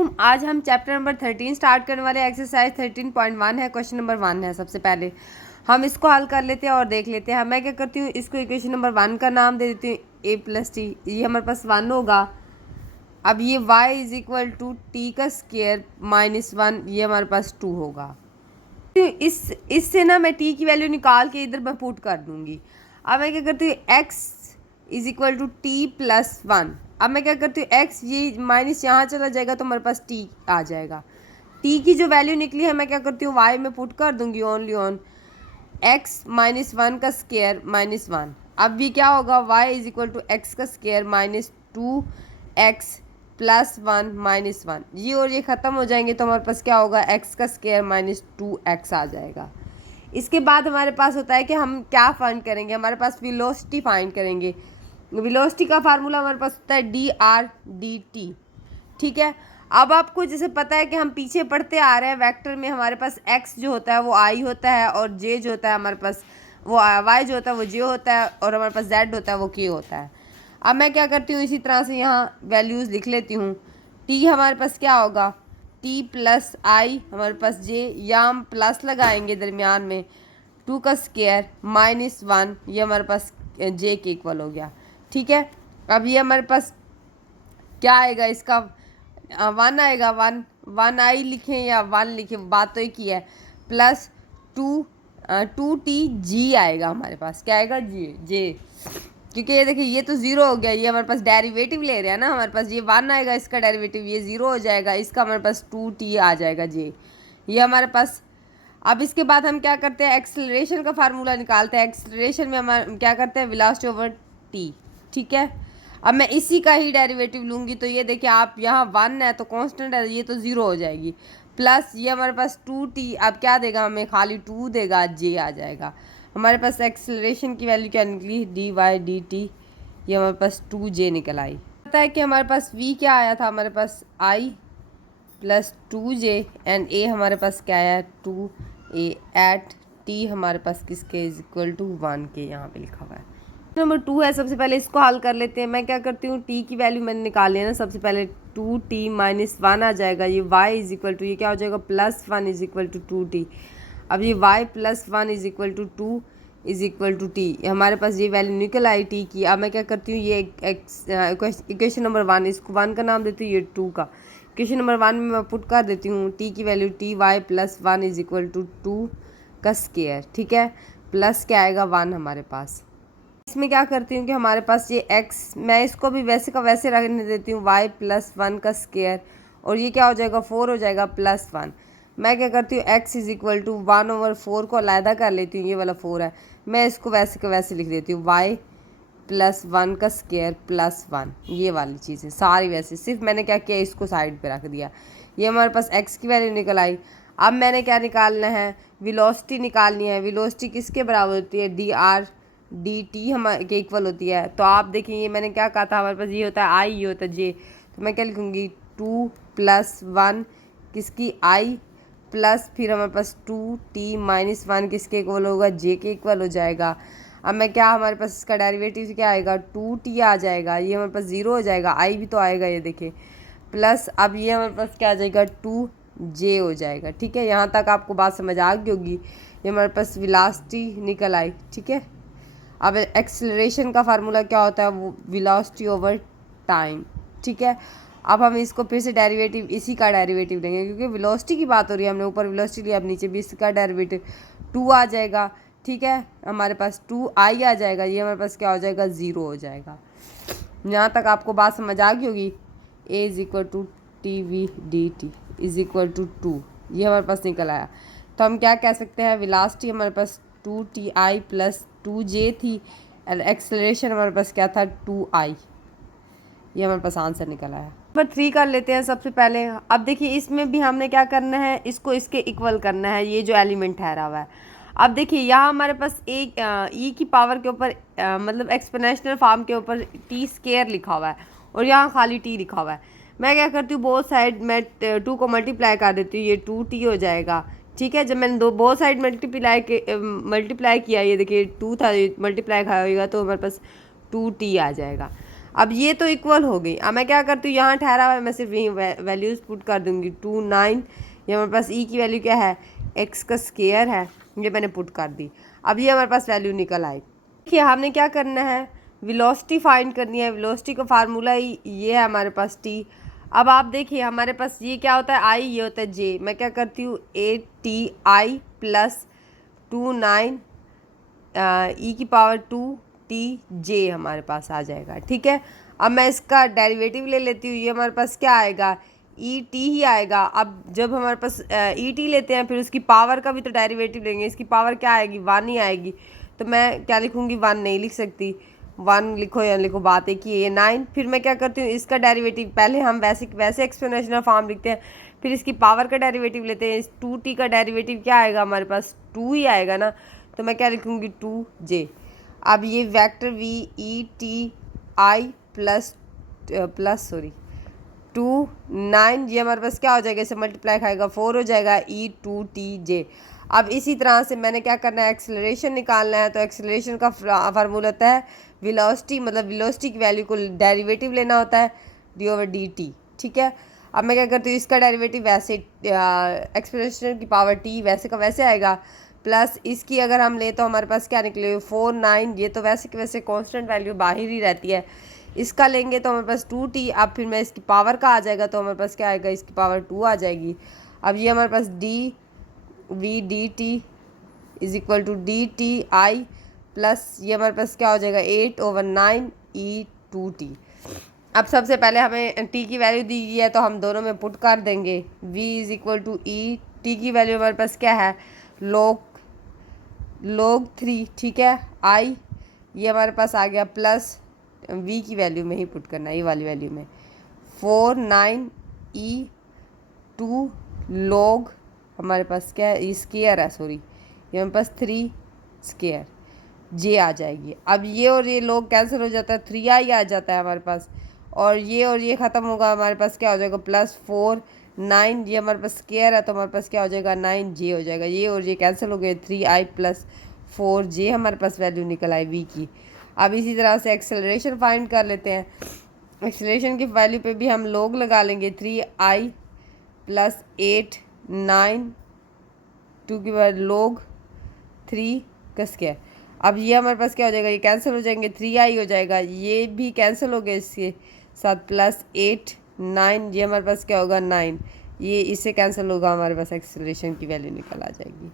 अस्सलामुअलैकुम। आज हम चैप्टर नंबर 13 स्टार्ट करने वाले। एक्सरसाइज 13.1 है, क्वेश्चन नंबर 1 है। सबसे पहले हम इसको हल कर लेते हैं और देख लेते हैं। मैं क्या करती हूँ, इसको इक्वेशन नंबर 1 का नाम दे देती हूँ a + t। ये हमारे पास 1 होगा। अब ये y = t का स्क्वायर -1, ये हमारे पास 2 होगा। इससे ना मैं t की वैल्यू निकाल के इधर मैं पुट कर दूंगी। अब मैं क्या करती हूँ, x = t + 1। अब मैं क्या करती हूँ, x ये माइनस यहाँ चला जाएगा तो हमारे पास t आ जाएगा। t की जो वैल्यू निकली है मैं क्या करती हूँ, y में पुट कर दूंगी ओनली ऑन x - 1 का स्क्वायर -1। अब ये क्या होगा, y = x का स्क्वायर -2x + 1 -1। ये और ये ख़त्म हो जाएंगे तो हमारे पास क्या होगा, x का स्क्वायर -2x आ जाएगा। इसके बाद हमारे पास होता है कि हम क्या फाइंड करेंगे, हमारे पास वेलोसिटी फाइंड करेंगे। वेलोसिटी का फार्मूला हमारे पास होता है dr/dt। ठीक है। अब आपको जैसे पता है कि हम पीछे पढ़ते आ रहे हैं, वेक्टर में हमारे पास x जो होता है वो i होता है और j जो होता है हमारे पास वो y जो होता है वो j होता है और हमारे पास z होता है वो k होता है। अब मैं क्या करती हूँ, इसी तरह से यहाँ वैल्यूज़ लिख लेती हूँ। t हमारे पास क्या होगा, t + i हमारे पास j, या हम प्लस लगाएंगे दरमियान में 2 का स्क्वायर -1, ये हमारे पास j के इक्वल हो गया। ठीक है। अब ये हमारे पास क्या आएगा, इसका 1 आएगा। 1 आई लिखें या 1 लिखें, बात तो एक ही है। +2t आएगा हमारे पास। क्या आएगा, जे। क्योंकि ये देखिए ये तो 0 हो गया, ये हमारे पास डेरिवेटिव ले रहे हैं ना, हमारे पास ये 1 आएगा, इसका डेरिवेटिव ये 0 हो जाएगा, इसका हमारे पास 2t आ जाएगा जे, ये हमारे पास। अब इसके बाद हम क्या करते हैं, एक्सेलरेशन का फार्मूला निकालते हैं। एक्सेलरेशन में हम क्या करते हैं, वेलोसिटी ओवर टी। ठीक है। अब मैं इसी का ही डेरिवेटिव लूँगी तो ये देखिए आप यहाँ 1 है तो कांस्टेंट है, ये तो 0 हो जाएगी, प्लस ये हमारे पास 2t। अब क्या देगा हमें, खाली 2 देगा, जे आ जाएगा। हमारे पास एक्सेलरेशन की वैल्यू क्या निकली, dy/dt, ये हमारे पास 2j निकल आई। पता है कि हमारे पास v क्या आया था, हमारे पास i + 2j एंड a हमारे पास क्या आया, 2a एट t हमारे पास किसके = 1 के, यहाँ पे लिखा हुआ है। नंबर 2 है, सबसे पहले इसको हल कर लेते हैं। मैं क्या करती हूँ, t की वैल्यू मैंने निकाली है ना, सबसे पहले 2t - 1 आ जाएगा। ये y = ये क्या हो जाएगा, +1 = 2t। अब ये y + 1 = 2 = t, हमारे पास ये वैल्यू निकल आई t की। अब मैं क्या करती हूँ, ये इक्वेशन नंबर 1, इसको 1 का नाम देती हूँ, ये 2 का। इक्वेशन नंबर 1 में मैं पुट कर देती हूँ t की वैल्यू ty + 1 = 2 का स्क्वायर। ठीक है। प्लस क्या आएगा, 1 हमारे पास। इसमें क्या करती हूँ कि हमारे पास ये x, मैं इसको भी वैसे का वैसे रखने देती हूँ, y + 1 का स्क्वायर, और ये क्या हो जाएगा, 4 हो जाएगा +1। मैं क्या करती हूँ, x = 1/4 को अलहदा कर लेती हूँ, ये वाला 4 है, मैं इसको वैसे का वैसे लिख देती हूँ, y + 1 का स्क्वायर +1, ये वाली चीज़ें सारी वैसे, सिर्फ मैंने क्या किया, इसको साइड पे रख दिया। ये हमारे पास x की वैल्यू निकल आई। अब मैंने क्या निकालना है, वेलोसिटी निकालनी है। वेलोसिटी किसके बराबर होती है, dr/dt हमारे के इक्वल होती है। तो आप देखें, ये मैंने क्या कहा था, हमारे पास ये होता है i, ये होता है j। तो मैं क्या लिखूँगी, 2 + 1 किसकी, i, प्लस फिर हमारे पास 2t - 1 किसके इक्वल होगा, j के इक्वल हो जाएगा। अब मैं क्या, हमारे पास इसका डेरिवेटिव क्या आएगा, 2t आ जाएगा, ये हमारे पास 0 हो जाएगा, i भी तो आएगा, ये देखिए, प्लस अब ये हमारे पास क्या आ जाएगा, 2j हो जाएगा। ठीक है। यहाँ तक आपको बात समझ आ गई होगी। ये हमारे पास वेलोसिटी निकल आई। ठीक है। अब एक्सेलरेशन का फार्मूला क्या होता है, वो वेलोसिटी ओवर टाइम। ठीक है। अब हम इसको फिर से डेरिवेटिव, इसी का डेरिवेटिव लेंगे क्योंकि वेलोसिटी की बात हो रही है, हमने ऊपर वेलोसिटी लिया, अब नीचे भी इसका डेरिवेटिव 2 आ जाएगा। ठीक है। हमारे पास 2i आ जाएगा, ये हमारे पास क्या हो जाएगा, 0 हो जाएगा। यहाँ तक आपको बात समझ आ गई होगी। a = tv/dt = 2, ये हमारे पास निकल आया। तो हम क्या कह सकते हैं, वेलोसिटी हमारे पास 2ti + 2j थी, और एक्सेलरेशन हमारे पास क्या था, 2i, ये हमारे पास आंसर निकल आया। नंबर 3 कर लेते हैं सबसे पहले। अब देखिए इसमें भी हमने क्या करना है, इसको इसके इक्वल करना है, ये जो एलिमेंट ठहरा हुआ है। अब देखिए यहाँ हमारे पास एक e की पावर के ऊपर मतलब एक्सपोनेंशियल फॉर्म के ऊपर t² लिखा हुआ है और यहाँ खाली t लिखा हुआ है। मैं क्या करती हूँ, बोथ साइड मैं 2 को मल्टीप्लाई कर देती हूँ, ये 2t हो जाएगा। ठीक है। जब मैंने बोथ साइड मल्टीप्लाई किया, ये देखिए 2 था, मल्टीप्लाई होगा तो हमारे पास 2t आ जाएगा। अब ये तो इक्वल हो गई। अब मैं क्या करती हूँ, यहाँ ठहरा हुआ है, मैं सिर्फ यहीं वैल्यूज़ पुट कर दूँगी। 2 9, ये हमारे पास ई की वैल्यू क्या है, एक्स का स्क्वायर है, ये मैंने पुट कर दी। अब ये हमारे पास वैल्यू निकल आई। देखिए हमने क्या करना है, वेलोसिटी फाइंड करनी है। वेलोसिटी का फार्मूला ये है हमारे पास टी। अब आप देखिए हमारे पास ये क्या होता है, आई, ये होता है जे। मैं क्या करती हूँ, ए टी आई प्लस 2 9 ई की पावर 2 टी जे हमारे पास आ जाएगा। ठीक है, अब मैं इसका डेरिवेटिव ले लेती हूँ। ये हमारे पास क्या आएगा, ई टी ही आएगा। अब जब हमारे पास ई टी लेते हैं, फिर उसकी पावर का भी तो डेरिवेटिव लेंगे। इसकी पावर क्या आएगी, 1 ही आएगी। तो मैं क्या लिखूँगी, 1 नहीं लिख सकती। 1 लिखो या लिखो, बात है कि ये 9। फिर मैं क्या करती हूँ, इसका डेरिवेटिव पहले हम वैसे एक्सप्लेनेशन फॉर्म लिखते हैं, फिर इसकी पावर का डेरिवेटिव लेते हैं। इस 2t का डेरिवेटिव क्या आएगा, हमारे पास 2 ही आएगा ना। तो मैं क्या लिखूँगी, 2j। अब ये vector V E T I plus 2 9, ये हमारे पास क्या हो जाएगा, इसे मल्टीप्लाई खाएगा 4 हो जाएगा, ई 2 टी जे। अब इसी तरह से मैंने क्या करना है, एक्सेलरेशन निकालना है। तो एक्सेलरेशन का फार्मूला होता है वेलोसिटी, मतलब वेलोसिटी की वैल्यू को डेरिवेटिव लेना होता है, d/dt। ठीक है, अब मैं क्या करती हूँ, इसका डेरिवेटिव वैसे एक्सप्रेशन की पावर t वैसे का वैसे आएगा, प्लस इसकी अगर हम लें तो हमारे पास क्या निकले, 4 9। ये तो वैसे कि वैसे कांस्टेंट वैल्यू बाहर ही रहती है। इसका लेंगे तो हमारे पास 2t। अब फिर मैं इसकी पावर का आ जाएगा, तो हमारे पास क्या आएगा, इसकी पावर 2 आ जाएगी। अब ये हमारे पास dv/dt is equal to dti plus ये हमारे पास क्या हो जाएगा, 8/9 ई 2t। अब सबसे पहले हमें t की वैल्यू दी गई है, तो हम दोनों में पुट कर देंगे। v is equal to E, t की वैल्यू हमारे पास क्या है, log 3। ठीक है, i ये हमारे पास आ गया, प्लस v की वैल्यू में ही पुट करना है, ये वाली वैल्यू में 4 9 ई 2 log हमारे पास क्या है, स्क्वायर है, सॉरी, ये हमारे पास 3 स्क्वायर जे आ जाएगी। अब ये और ये log कैंसिल हो जाता है, 3i आ जाता है हमारे पास, और ये ख़त्म होगा, हमारे पास क्या हो जाएगा, प्लस 4 9, ये हमारे पास स्क्वायर है, तो हमारे पास क्या हो जाएगा, 9j हो जाएगा। ये और ये कैंसिल हो गए, 3i प्लस 4j हमारे पास वैल्यू निकल आई v की। अब इसी तरह से एक्सेलरेशन फाइंड कर लेते हैं। एक्सेलरेशन की वैल्यू पे भी हम log लगा लेंगे, 3i प्लस 8 9 2 के बाद log 3 का स्क्वायर। अब ये हमारे पास क्या हो जाएगा, ये कैंसिल हो जाएंगे, 3i हो जाएगा, ये भी कैंसिल हो गया इसके साथ, प्लस 8 9, ये हमारे पास क्या होगा, 9, ये इससे कैंसिल होगा, हमारे पास एक्सेलरेशन की वैल्यू निकल आ जाएगी।